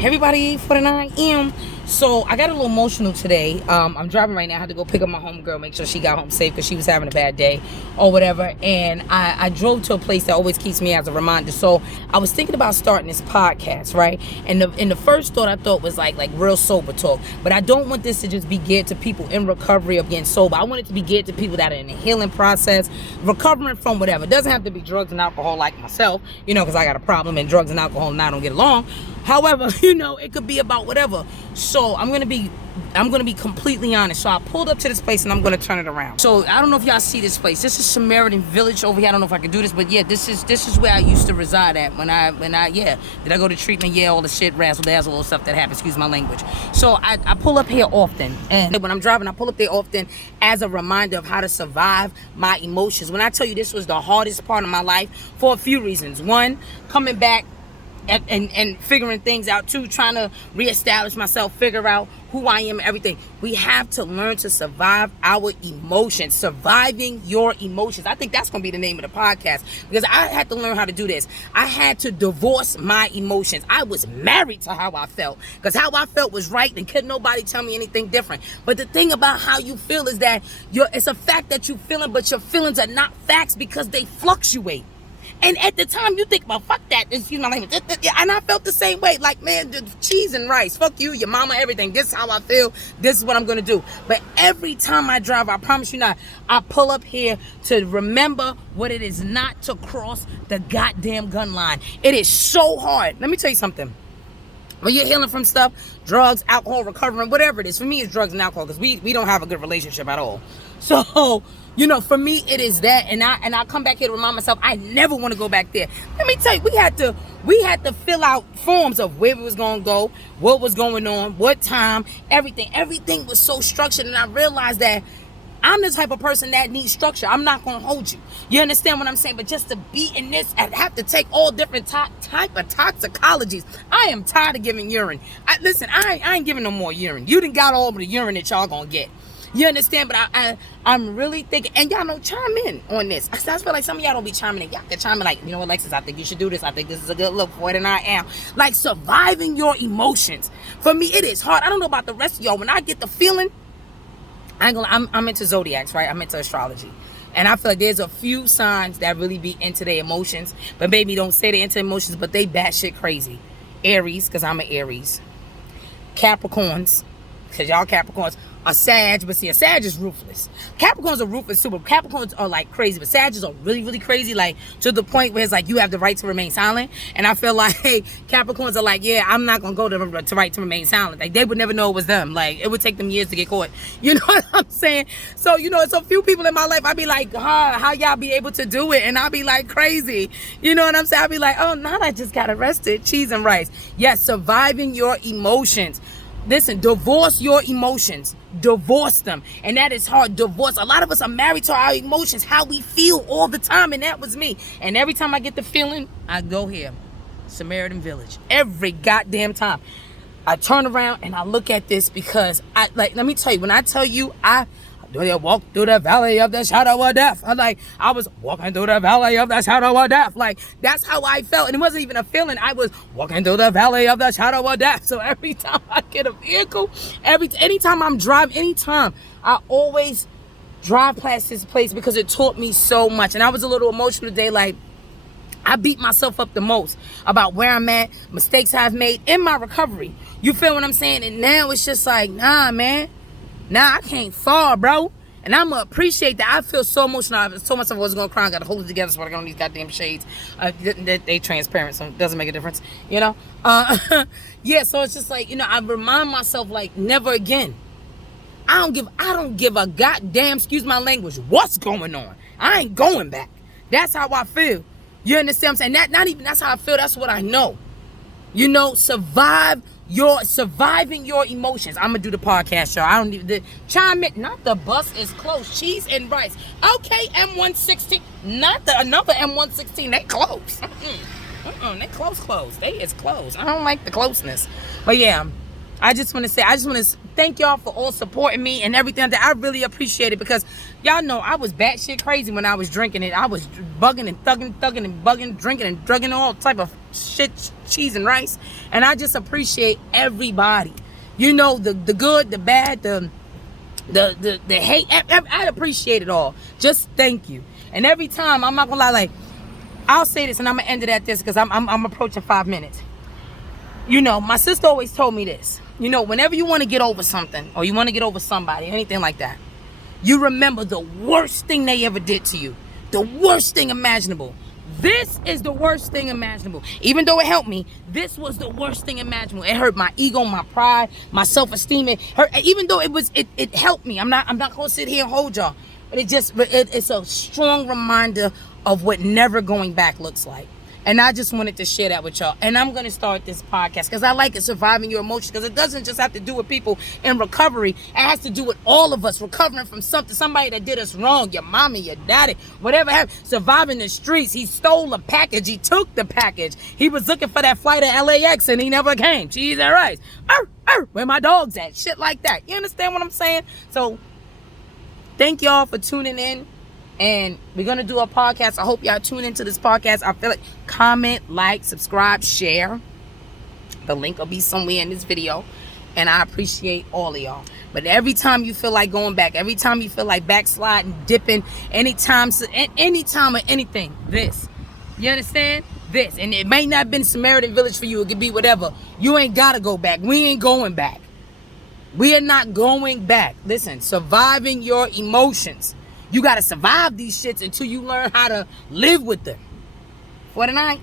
Everybody, 49 AM. So I got a little emotional today. I'm driving right now. I had to go pick up my homegirl, make sure she got home safe because she was having a bad day or whatever. And I drove to a place that always keeps me as a reminder. So I was thinking about starting this podcast, right? And the first thought I thought was like real sober talk. But I don't want this to just be geared to people in recovery of getting sober. I want it to be geared to people that are in the healing process, recovering from whatever. It doesn't have to be drugs and alcohol like myself, because I got a problem and drugs and alcohol and I don't get along. However, it could be about whatever. So I'm gonna be completely honest. So I pulled up to this place and I'm gonna turn it around. So I don't know if y'all see this place. This is Samaritan Village over here. I don't know if I can do this, but yeah, this is where I used to reside at when I did I go to treatment? Yeah, all the shit, razzle dazzle, all the stuff that happened. Excuse my language. So I pull up here often, and when I'm driving, I pull up there often as a reminder of how to survive my emotions. When I tell you this was the hardest part of my life for a few reasons. One, coming back and figuring things out too, trying to reestablish myself, figure out who I am, everything. We have to learn to survive our emotions. Surviving your emotions. I think that's going to be the name of the podcast, because I had to learn how to do this. I had to divorce my emotions. I was married to how I felt, because how I felt was right and couldn't nobody tell me anything different. But the thing about how you feel is that it's a fact that you feeling, but your feelings are not facts because they fluctuate. And at the time, you think, well, fuck that. Excuse my language. And I felt the same way. Like, man, cheese and rice. Fuck you, your mama, everything. This is how I feel. This is what I'm going to do. But every time I drive, I promise you not, I pull up here to remember what it is not to cross the goddamn gun line. It is so hard. Let me tell you something. When you're healing from stuff, drugs, alcohol, recovering, whatever it is. For me, it's drugs and alcohol, because we don't have a good relationship at all. So, for me, it is that, and I come back here to remind myself I never want to go back there. Let me tell you, we had to fill out forms of where we was gonna go, what was going on, what time, everything. Everything was so structured, and I realized that I'm the type of person that needs structure. I'm not gonna hold you. You understand what I'm saying? But just to be in this and have to take all different type of toxicologies, I am tired of giving urine. Listen, I ain't giving no more urine. You done got all of the urine that y'all gonna get. You understand? But I'm really thinking, and y'all know, chime in on this. I feel like some of y'all don't be chiming in. Y'all can chime in like, Alexis, I think you should do this. I think this is a good look for it, and I am. Like, surviving your emotions. For me, it is hard. I don't know about the rest of y'all. When I get the feeling, I'm into zodiacs, right? I'm into astrology. And I feel like there's a few signs that really be into their emotions. But baby, don't say they're into emotions, but they batshit crazy. Aries, because I'm an Aries. Capricorns, because y'all Capricorns. A Sag, but see, a Sag is ruthless. Capricorns are ruthless too, but Capricorns are like crazy, but Sagittarius are really, really crazy, like to the point where it's like you have the right to remain silent. And I feel like, hey, Capricorns are like, yeah, I'm not gonna go to right to remain silent. Like, they would never know it was them. Like, it would take them years to get caught. You know what I'm saying? So, it's a few people in my life, I'd be like, how y'all be able to do it? And I'll be like, crazy. You know what I'm saying? I'll be like, oh, now I just got arrested. Cheese and rice. Yes, surviving your emotions. Listen, divorce your emotions. Divorce them. And that is hard. Divorce. A lot of us are married to our emotions, how we feel all the time. And that was me. And every time I get the feeling, I go here. Samaritan Village. Every goddamn time. I turn around and I look at this, because let me tell you, when I tell you, I walk through the valley of the shadow of death. I was walking through the valley of the shadow of death. Like, that's how I felt. And it wasn't even a feeling. I was walking through the valley of the shadow of death. So every time I get a vehicle, anytime I'm driving, I always drive past this place, because it taught me so much. And I was a little emotional today. Like, I beat myself up the most about where I'm at, mistakes I've made in my recovery. You feel what I'm saying? And now it's just like, nah, man. Nah, I can't fall, bro. And I'm going to appreciate that. I feel so emotional. I told myself I was going to cry. I got to hold it together, so I got on these goddamn shades. They transparent, so it doesn't make a difference, Yeah, so it's just like, I remind myself, like, never again. I don't give a goddamn, excuse my language, what's going on. I ain't going back. That's how I feel. You understand what I'm saying? Not even that's how I feel. That's what I know. Surviving your emotions. I'm gonna do the podcast, y'all. I don't need the chime in. Not the bus is closed. Cheese and rice. Okay, M116. Not another M116. They close. They close. They is closed. I don't like the closeness. But yeah, I just want to thank y'all for all supporting me and everything. That I really appreciate it, because y'all know I was batshit crazy when I was drinking it. I was bugging and thugging and bugging, drinking and drugging all type of shit, cheese and rice. And I just appreciate everybody. You know, the good, the bad, the hate. I appreciate it all. Just thank you. And every time, I'm not gonna lie, like, I'll say this and I'm gonna end it at this, because I'm approaching 5 minutes. You know, my sister always told me this. You know, whenever you want to get over something, or you want to get over somebody, anything like that, you remember the worst thing they ever did to you. The worst thing imaginable. This is the worst thing imaginable. Even though it helped me, this was the worst thing imaginable. It hurt my ego, my pride, my self-esteem. It hurt, even though it helped me. I'm not gonna sit here and hold y'all. But it's a strong reminder of what never going back looks like. And I just wanted to share that with y'all. And I'm going to start this podcast because I like it, surviving your emotions, because it doesn't just have to do with people in recovery. It has to do with all of us recovering from somebody that did us wrong. Your mommy, your daddy, whatever happened. Surviving the streets. He stole a package. He took the package. He was looking for that flight at LAX and he never came. Cheese and rice. Where my dog's at? Shit like that. You understand what I'm saying? So thank y'all for tuning in. And we're going to do a podcast. I hope y'all tune into this podcast. I feel like comment, like, subscribe, share. The link will be somewhere in this video. And I appreciate all of y'all. But every time you feel like going back, every time you feel like backsliding, dipping, anytime or anything, this. You understand? This. And it may not have been Samaritan Village for you. It could be whatever. You ain't got to go back. We ain't going back. We are not going back. Listen, surviving your emotions. You got to survive these shits until you learn how to live with them. 49.